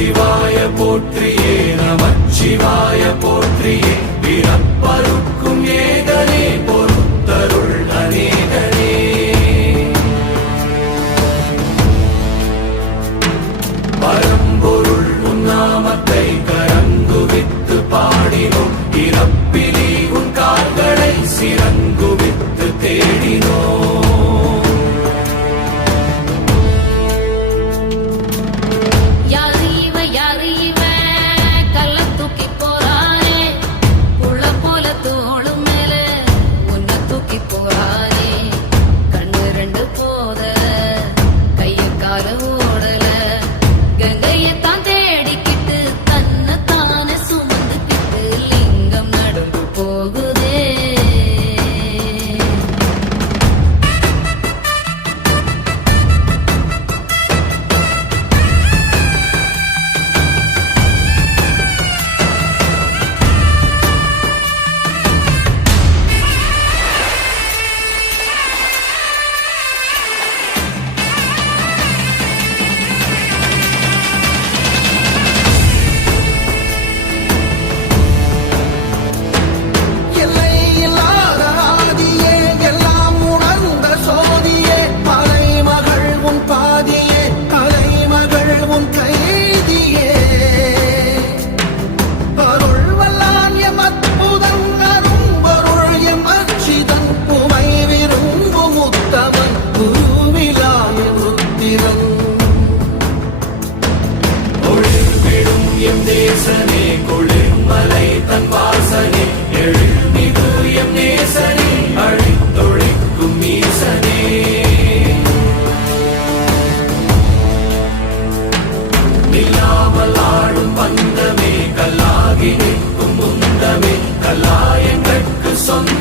சிவாய போற்றியே நமச்சிவாய போற்றியே பிறப்பருக்கும் ஏகனே பொறுத்தருள் அநேகனே பரம்பொருள் உன்னாமத்தை கரங்குவித்து பாடினோம் இறப்பிலி உன் கால்களை சிறங்குவித்து தேடினோம் நேசனே குளிர்மலை தன் வாசனே எழுமிகு எம் நேசனே அழித்தொழிக்கும் ஈசனே நில்லாமல் ஆடும் பந்தமே கல்லாகி நிற்கும் முந்தமே கல்லாயங்கட்கு சொந்த